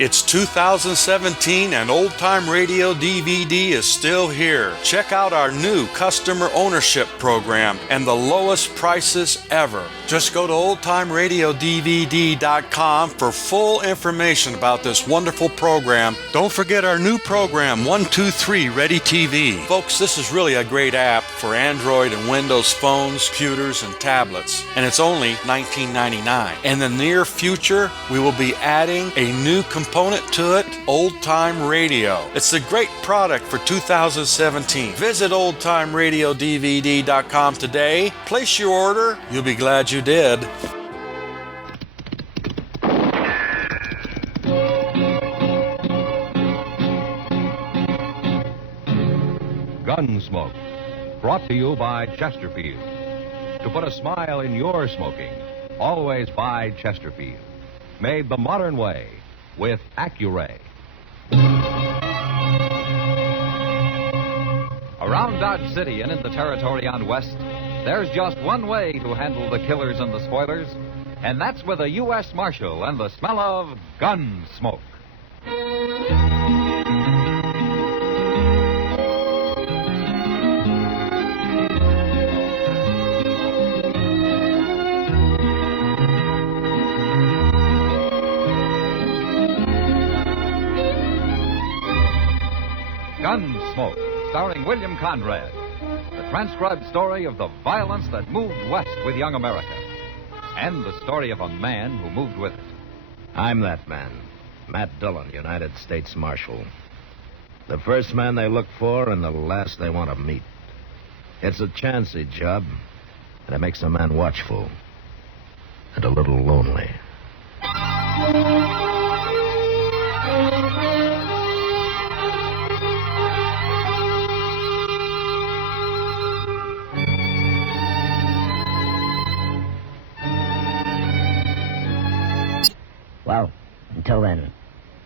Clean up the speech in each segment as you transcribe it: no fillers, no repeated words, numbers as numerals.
It's 2017 and Old Time Radio DVD is still here. Check out our new customer ownership program and the lowest prices ever. Just go to oldtimeradiodvd.com for full information about this wonderful program. Don't forget our new program, 123 Ready TV. Folks, this is really a great app for Android and Windows phones, computers, and tablets. And it's only $19.99. In the near future, we will be adding a new component to it, Old Time Radio. It's a great product for 2017. Visit oldtimeradiodvd.com today. Place your order. You'll be glad you did. Gunsmoke, brought to you by Chesterfield. To put a smile in your smoking, always buy Chesterfield. Made the modern way with Accuray. Around Dodge City and in the territory on West, there's just one way to handle the killers and the spoilers, and that's with a U.S. Marshal and the smell of Gunsmoke. Gunsmoke, starring William Conrad. The transcribed story of the violence that moved west with young America. And the story of a man who moved with it. I'm that man, Matt Dillon, United States Marshal. The first man they look for and the last they want to meet. It's a chancy job, and it makes a man watchful and a little lonely. Well, until then,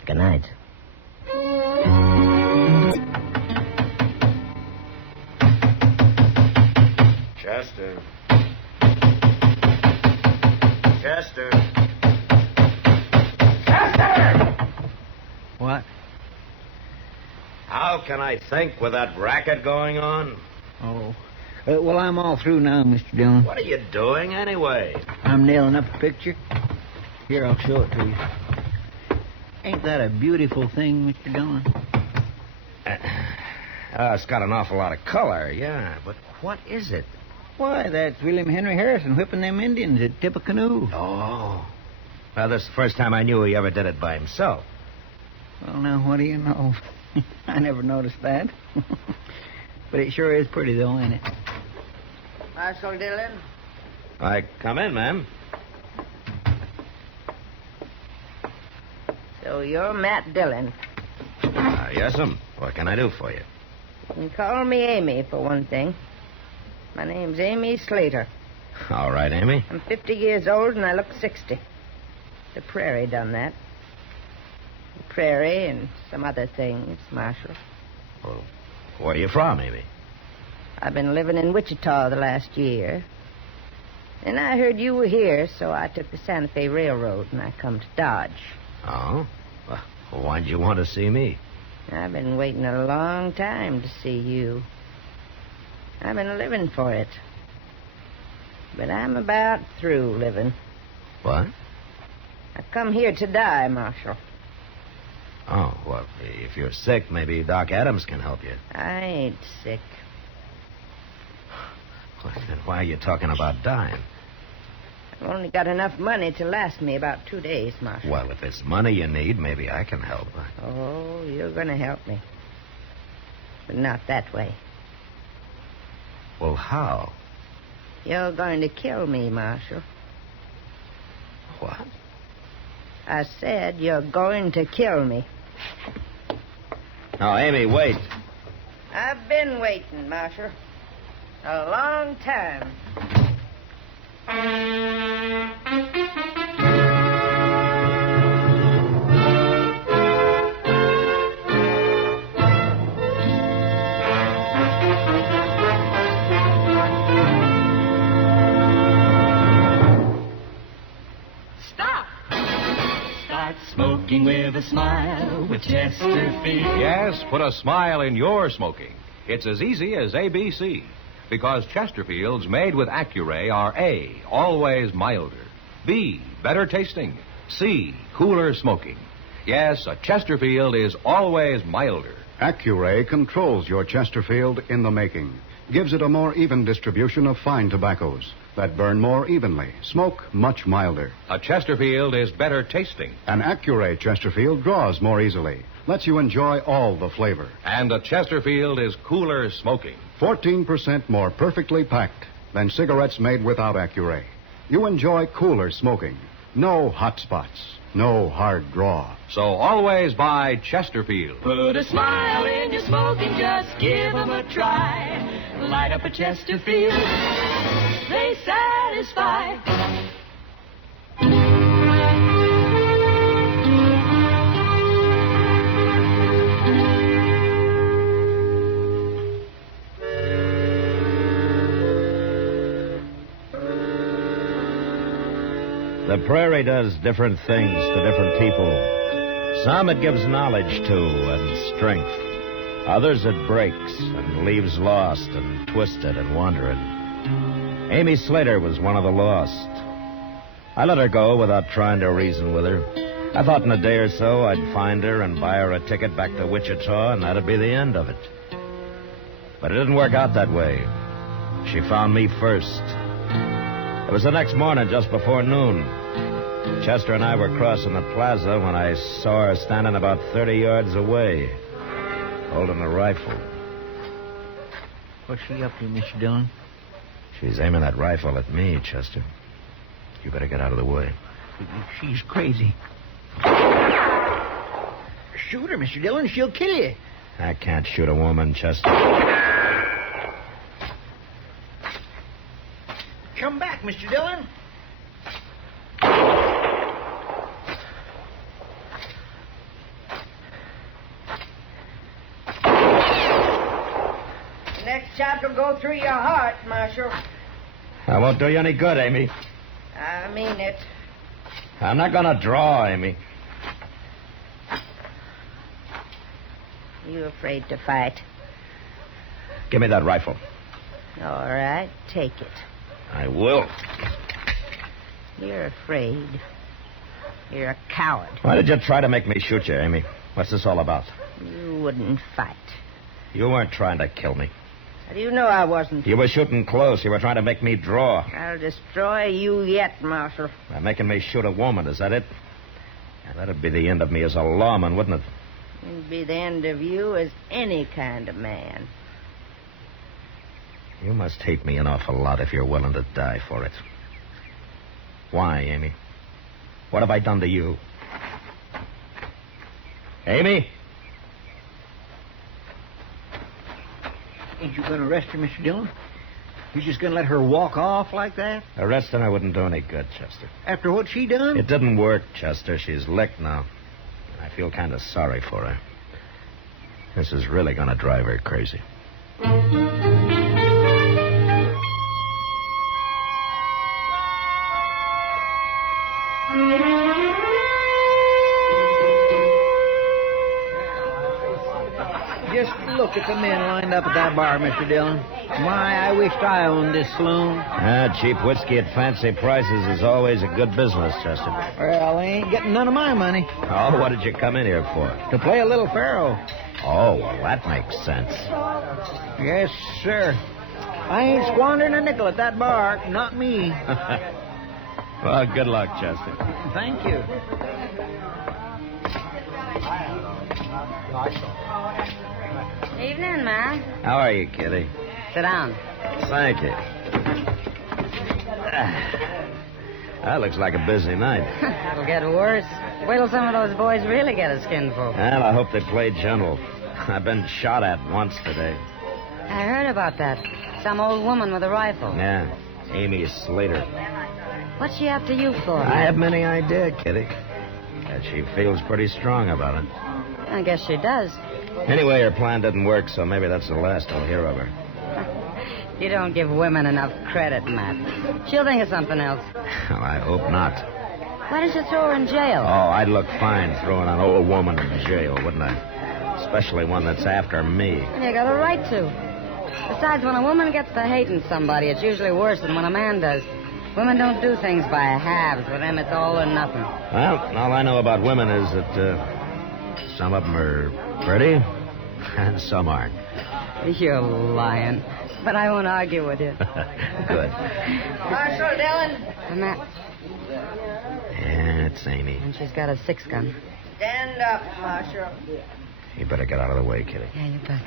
good night. Chester. Chester. Chester! What? How can I think with that racket going on? Oh. Well, I'm all through now, Mr. Dillon. What are you doing anyway? I'm nailing up a picture. Here, I'll show it to you. Ain't that a beautiful thing, Mr. Dillon? It's got an awful lot of color, yeah. But what is it? Why, that's William Henry Harrison whipping them Indians at Tippecanoe. Oh. Well, this is the first time I knew he ever did it by himself. Well, now, what do you know? I never noticed that. But it sure is pretty, though, ain't it? Marshal Dillon? Come in, ma'am. So you're Matt Dillon. Yes'm. What can I do for you? You can call me Amy, for one thing. My name's Amy Slater. All right, Amy. I'm 50 years old, and I look 60. The prairie done that. The prairie and some other things, Marshal. Well, where are you from, Amy? I've been living in Wichita the last year. And I heard you were here, so I took the Santa Fe Railroad, and I come to Dodge. Oh? Well, why'd you want to see me? I've been waiting a long time to see you. I've been living for it. But I'm about through living. What? I come here to die, Marshal. Oh, well, if you're sick, maybe Doc Adams can help you. I ain't sick. Well, then why are you talking about dying? I've only got enough money to last me about 2 days, Marshal. Well, if it's money you need, maybe I can help. Oh, you're going to help me. But not that way. Well, how? You're going to kill me, Marshal. What? I said you're going to kill me. Now, Amy, wait. I've been waiting, Marshal. A long time. Stop! Start smoking with a smile with Chesterfield. Yes, put a smile in your smoking. It's as easy as ABC. Because Chesterfields made with Accuray are A, always milder. B, better tasting. C, cooler smoking. Yes, a Chesterfield is always milder. Accuray controls your Chesterfield in the making. Gives it a more even distribution of fine tobaccos that burn more evenly, smoke much milder. A Chesterfield is better tasting. An Accuray Chesterfield draws more easily, lets you enjoy all the flavor. And a Chesterfield is cooler smoking. 14% more perfectly packed than cigarettes made without Accuray. You enjoy cooler smoking. No hot spots. No hard draw. So always buy Chesterfield. Put a smile in your smoking, just give 'em a try. Light up a Chesterfield, they satisfy. The prairie does different things to different people. Some it gives knowledge to and strength. Others it breaks and leaves lost and twisted and wandering. Amy Slater was one of the lost. I let her go without trying to reason with her. I thought in a day or so I'd find her and buy her a ticket back to Wichita, and that'd be the end of it. But it didn't work out that way. She found me first. It was the next morning, just before noon. Chester and I were crossing the plaza when I saw her standing about 30 yards away, holding a rifle. What's she up to, Mr. Dillon? She's aiming that rifle at me, Chester. You better get out of the way. She's crazy. Shoot her, Mr. Dillon. She'll kill you. I can't shoot a woman, Chester. Come back, Mr. Dillon. Next shot will go through your heart, Marshal. I won't do you any good, Amy. I mean it. I'm not going to draw, Amy. You afraid to fight? Give me that rifle. All right, take it. I will. You're afraid. You're a coward. Why did you try to make me shoot you, Amy? What's this all about? You wouldn't fight. You weren't trying to kill me. How do you know I wasn't? You were shooting close. You were trying to make me draw. I'll destroy you yet, Marshal. By making me shoot a woman, is that it? Yeah, that'd be the end of me as a lawman, wouldn't it? It'd be the end of you as any kind of man. You must hate me an awful lot if you're willing to die for it. Why, Amy? What have I done to you? Amy? Ain't you going to arrest her, Mr. Dillon? You just going to let her walk off like that? Arresting her wouldn't do any good, Chester. After what she done? It didn't work, Chester. She's licked now. I feel kind of sorry for her. This is really going to drive her crazy. Just look at the men lined up at that bar, Mr. Dillon. My, I wished I owned this saloon. Cheap whiskey at fancy prices is always a good business, Chester. Well, they ain't getting none of my money. Oh, what did you come in here for? To play a little faro. Oh, well, that makes sense. Yes, sir. I ain't squandering a nickel at that bar. Not me. Well, good luck, Chester. Thank you. Evening, Ma. How are you, Kitty? Sit down. Thank you. That looks like a busy night. It'll get worse. Wait till some of those boys really get a skinful. Well, I hope they play gentle. I've been shot at once today. I heard about that. Some old woman with a rifle. Yeah, Amy Slater. What's she after you for? I haven't any idea, Kitty. But she feels pretty strong about it. I guess she does. Anyway, her plan didn't work, so maybe that's the last I'll hear of her. You don't give women enough credit, Matt. She'll think of something else. Well, I hope not. Why didn't you throw her in jail? Oh, I'd look fine throwing an old woman in jail, wouldn't I? Especially one that's after me. And you got a right to. Besides, when a woman gets to hating somebody, it's usually worse than when a man does. Women don't do things by halves. With them, it's all or nothing. Well, all I know about women is that some of them are pretty and some aren't. You're lying. But I won't argue with you. Good. Marshal Dillon. Matt. Yeah, it's Amy. And she's got a 6-gun. Stand up, Marshal. You better get out of the way, Kitty. Yeah, you bet.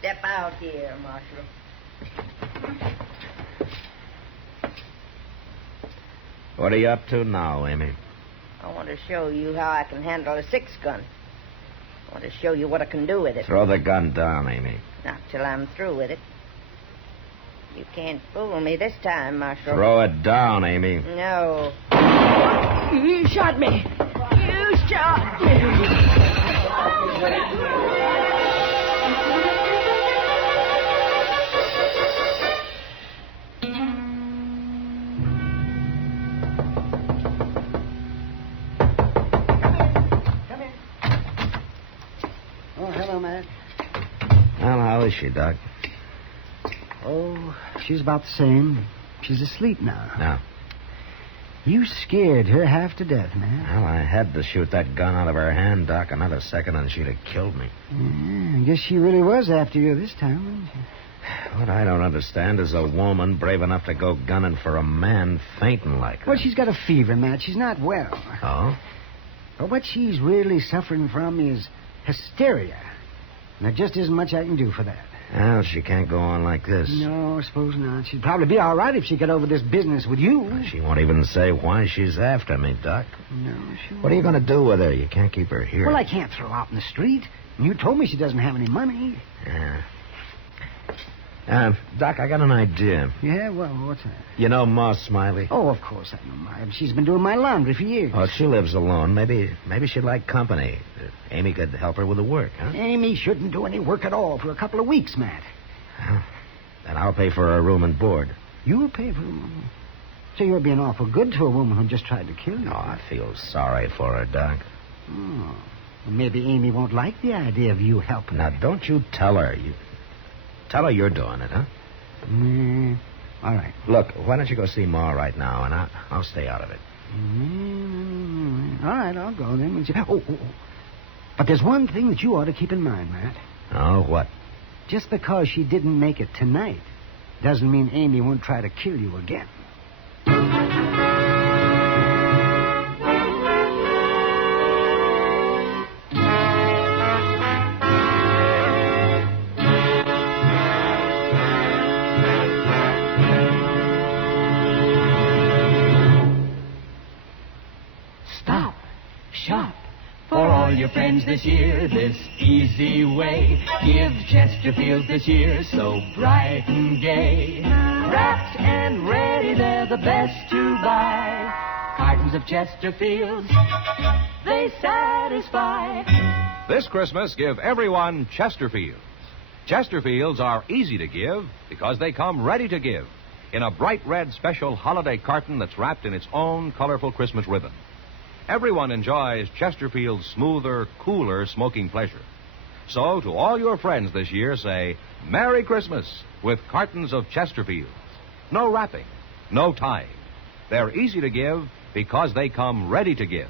Step out here, Marshal. What are you up to now, Amy? I want to show you how I can handle a 6-gun. I want to show you what I can do with it. Throw the gun down, Amy. Not till I'm through with it. You can't fool me this time, Marshal. Throw it down, Amy. No. You shot me. You shot me. Oh, hello, Matt. Well, how is she, Doc? Oh, she's about the same. She's asleep now. No. You scared her half to death, man. Well, I had to shoot that gun out of her hand, Doc. Another second and she'd have killed me. Yeah, I guess she really was after you this time, wasn't she? What I don't understand is a woman brave enough to go gunning for a man fainting like her. Well, she's got a fever, Matt. She's not well. Oh? But what she's really suffering from is hysteria. And there just isn't much I can do for that. Well, she can't go on like this. No, I suppose not. She'd probably be all right if she got over this business with you. She won't even say why she's after me, Doc. No, she won't. What are you going to do with her? You can't keep her here. Well, I can't throw her out in the street. And you told me she doesn't have any money. Yeah. Doc, I got an idea. Yeah, well, what's that? You know Ma Smiley? Oh, of course I know Ma. She's been doing my laundry for years. Oh, she lives alone. Maybe she'd like company. Amy could help her with the work, huh? Amy shouldn't do any work at all for a couple of weeks, Matt. Well, then I'll pay for her room and board. You'll pay for them. So you're being awful good to a woman who just tried to kill you. Oh, I feel sorry for her, Doc. Oh. Well, maybe Amy won't like the idea of you helping Now, her. don't you tell her. Tell her you're doing it, huh? All right. Look, why don't you go see Ma right now, and I'll stay out of it. All right, I'll go then. Oh. But there's one thing that you ought to keep in mind, Matt. Oh, what? Just because she didn't make it tonight doesn't mean Amy won't try to kill you again. Stop. Shop. For all your friends this year, this easy way. Give Chesterfields this year so bright and gay. Wrapped and ready, they're the best to buy. Cartons of Chesterfields, they satisfy. This Christmas, give everyone Chesterfields. Chesterfields are easy to give because they come ready to give in a bright red special holiday carton that's wrapped in its own colorful Christmas ribbon. Everyone enjoys Chesterfield's smoother, cooler smoking pleasure. So, to all your friends this year, say Merry Christmas with cartons of Chesterfields. No wrapping, no tying. They're easy to give because they come ready to give.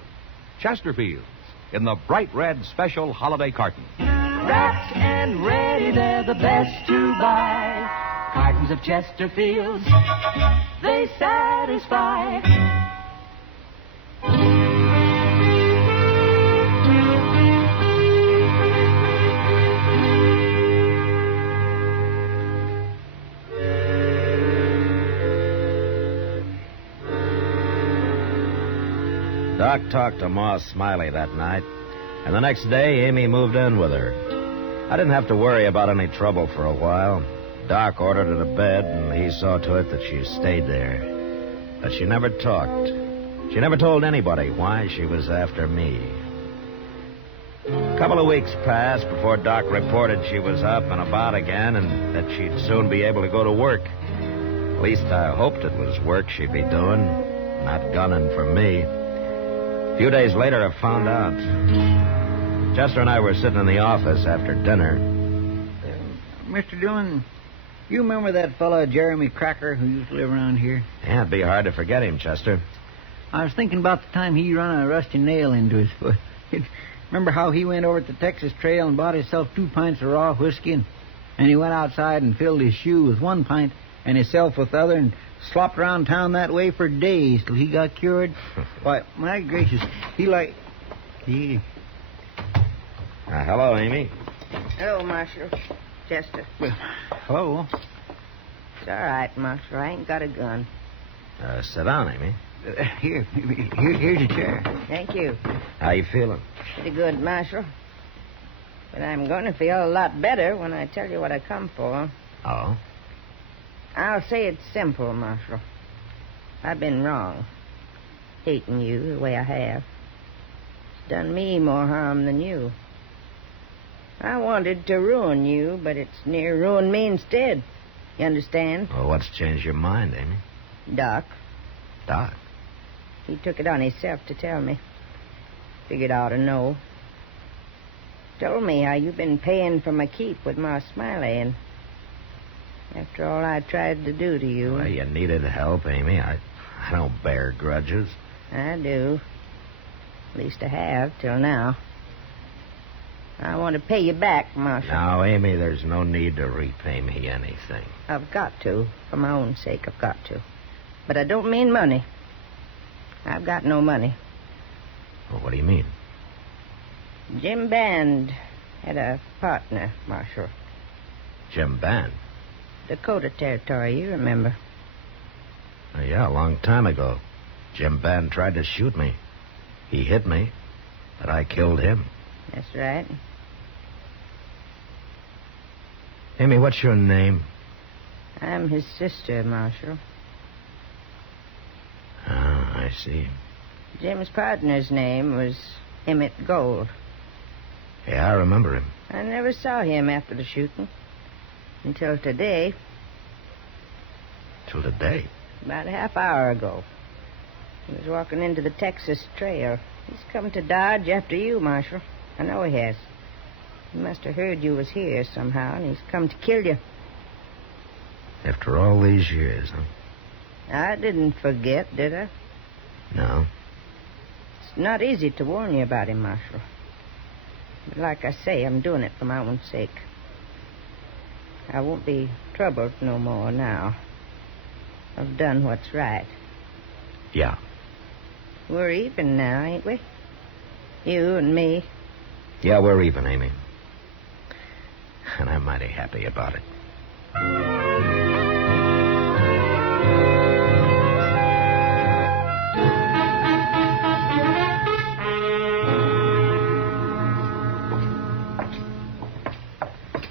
Chesterfields in the bright red special holiday carton. Wrapped and ready, they're the best to buy. Cartons of Chesterfields, they satisfy. Doc talked to Ma Smiley that night, and the next day Amy moved in with her. I didn't have to worry about any trouble for a while. Doc ordered her to bed, and he saw to it that she stayed there. But she never talked. She never told anybody why she was after me. A couple of weeks passed before Doc reported she was up and about again and that she'd soon be able to go to work. At least I hoped it was work she'd be doing, not gunning for me. A few days later, I found out. Chester and I were sitting in the office after dinner. Mr. Dillon, you remember that fellow Jeremy Cracker who used to live around here? Yeah, it'd be hard to forget him, Chester. I was thinking about the time he run a rusty nail into his foot. Remember how he went over to the Texas Trail and bought himself 2 pints of raw whiskey, and he went outside and filled his shoe with 1 pint and himself with the other and slopped around town that way for days till he got cured? Why, my gracious, he... Hello, Amy. Hello, Marshal. Chester. Well, hello. It's all right, Marshal. I ain't got a gun. Sit down, Amy. Here's your chair. Thank you. How you feeling? Pretty good, Marshal. But I'm going to feel a lot better when I tell you what I come for. Oh? I'll say it's simple, Marshal. I've been wrong. Hating you the way I have. It's done me more harm than you. I wanted to ruin you, but it's near ruined me instead. You understand? Well, what's changed your mind, Amy? Doc. Doc? He took it on himself to tell me. Figured I ought to know. Told me how you've been paying for my keep with Ma Smiley, and after all I tried to do to you... Well, you needed help, Amy. I don't bear grudges. I do. At least I have, till now. I want to pay you back, Marshal. Now, Amy, there's no need to repay me anything. I've got to. For my own sake, I've got to. But I don't mean money. I've got no money. Well, what do you mean? Jim Band had a partner, Marshal. Jim Band? Dakota Territory, you remember. Yeah, a long time ago. Jim Band tried to shoot me. He hit me, but I killed him. That's right. Amy, what's your name? I'm his sister, Marshal. Ah, I see. Jim's partner's name was Emmett Gold. Yeah, I remember him. I never saw him after the shooting. Until today. Till today? About a half hour ago. He was walking into the Texas Trail. He's come to Dodge after you, Marshal. I know he has. He must have heard you was here somehow, and he's come to kill you. After all these years, huh? I didn't forget, did I? No. It's not easy to warn you about him, Marshal. But like I say, I'm doing it for my own sake. I won't be troubled no more now. I've done what's right. Yeah. We're even now, ain't we? You and me. Yeah, we're even, Amy. And I'm mighty happy about it.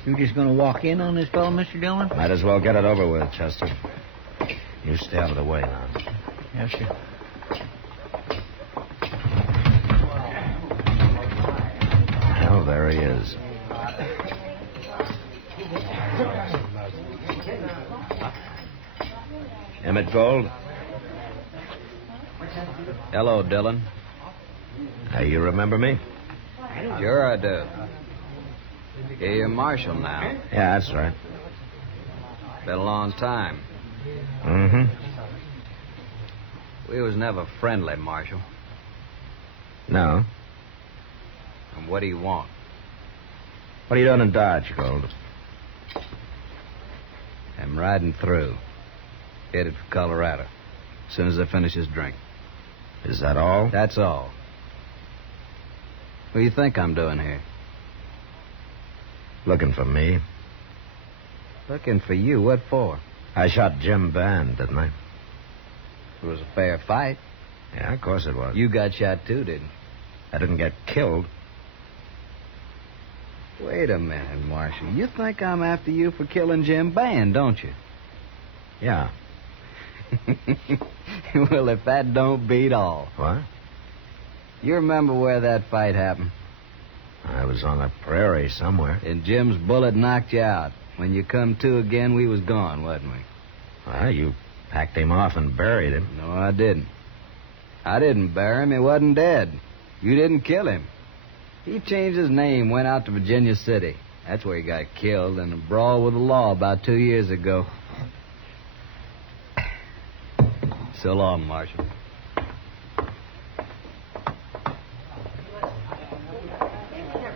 You just going to walk in on this fellow, Mr. Dillon? Might as well get it over with, Chester. You stay out of the way now. Yes, sir. Well, there he is. Emmett Gold? Hello, Dillon. You remember me? Sure I do. You're Marshal now. Yeah, that's right. Been a long time. Mm-hmm. We was never friendly, Marshal. No. And what do you want? What are you doing in Dodge, Gold? I'm riding through. Headed for Colorado. As soon as I finish this drink. Is that all? That's all. What do you think I'm doing here? Looking for me. Looking for you. What for? I shot Jim Band, didn't I? It was a fair fight. Yeah, of course it was. You got shot too, didn't you? I didn't get killed. Wait a minute, Marshal. You think I'm after you for killing Jim Band, don't you? Yeah. Well, if that don't beat all. What? You remember where that fight happened? I was on the prairie somewhere. And Jim's bullet knocked you out. When you come to again, we was gone, wasn't we? Well, you packed him off and buried him. No, I didn't. I didn't bury him. He wasn't dead. You didn't kill him. He changed his name, went out to Virginia City. That's where he got killed in a brawl with the law about 2 years ago. So long, Marshal.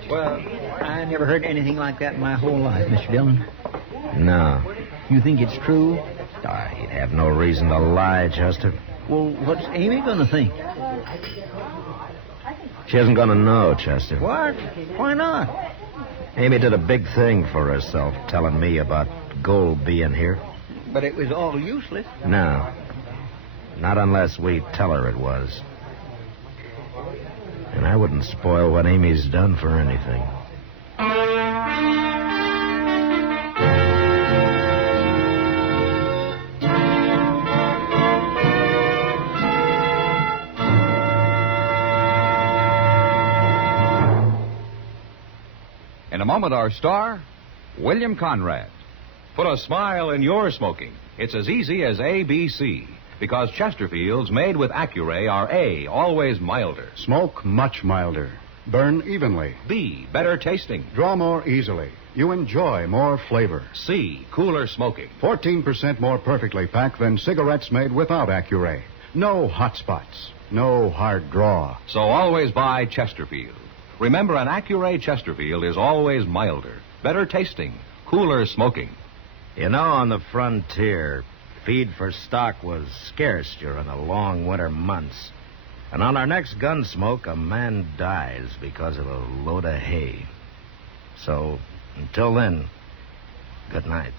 Well, I never heard anything like that in my whole life, Mr. Dillon. No. You think it's true? You'd have no reason to lie, Chester. Well, what's Amy going to think? She isn't going to know, Chester. What? Why not? Amy did a big thing for herself, telling me about gold being here. But it was all useless. No. Not unless we tell her it was. And I wouldn't spoil what Amy's done for anything. In a moment, our star, William Conrad. Put a smile in your smoking. It's as easy as ABC. Because Chesterfields made with Accuray are A, always milder. Smoke much milder. Burn evenly. B, better tasting. Draw more easily. You enjoy more flavor. C, cooler smoking. 14% more perfectly packed than cigarettes made without Accuray. No hot spots. No hard draw. So always buy Chesterfield. Remember, an Accuray Chesterfield is always milder, better tasting, cooler smoking. You know, on the frontier, feed for stock was scarce during the long winter months. And on our next Gunsmoke, a man dies because of a load of hay. So, until then, good night.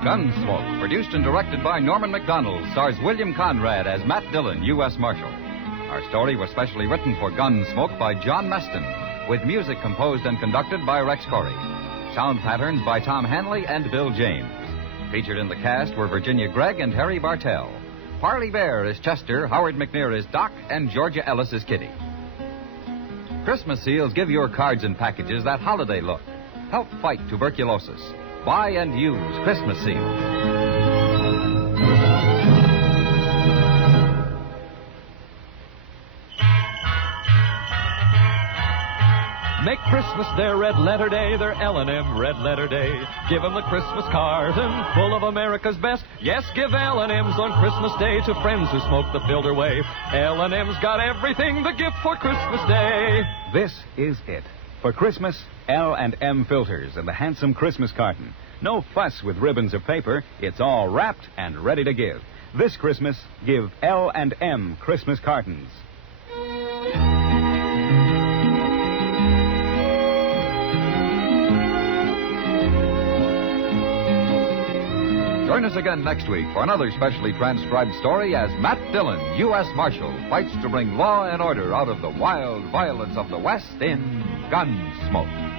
Gunsmoke, produced and directed by Norman MacDonald, stars William Conrad as Matt Dillon, U.S. Marshal. Our story was specially written for Gunsmoke by John Meston, with music composed and conducted by Rex Corey. Sound patterns by Tom Hanley and Bill James. Featured in the cast were Virginia Gregg and Harry Bartell. Parley Bear is Chester, Howard McNear is Doc, and Georgia Ellis is Kitty. Christmas seals give your cards and packages that holiday look. Help fight tuberculosis. Buy and use Christmas seals. Make Christmas their red letter day, their L&M red letter day. Give 'em the Christmas carton full of America's best. Yes, give L&M's on Christmas Day to friends who smoke the filter way. L&M's got everything, the gift for Christmas Day. This is it. For Christmas, L&M filters and the handsome Christmas carton. No fuss with ribbons or paper. It's all wrapped and ready to give. This Christmas, give L&M Christmas cartons. Join us again next week for another specially transcribed story as Matt Dillon, U.S. Marshal, fights to bring law and order out of the wild violence of the West in Gunsmoke.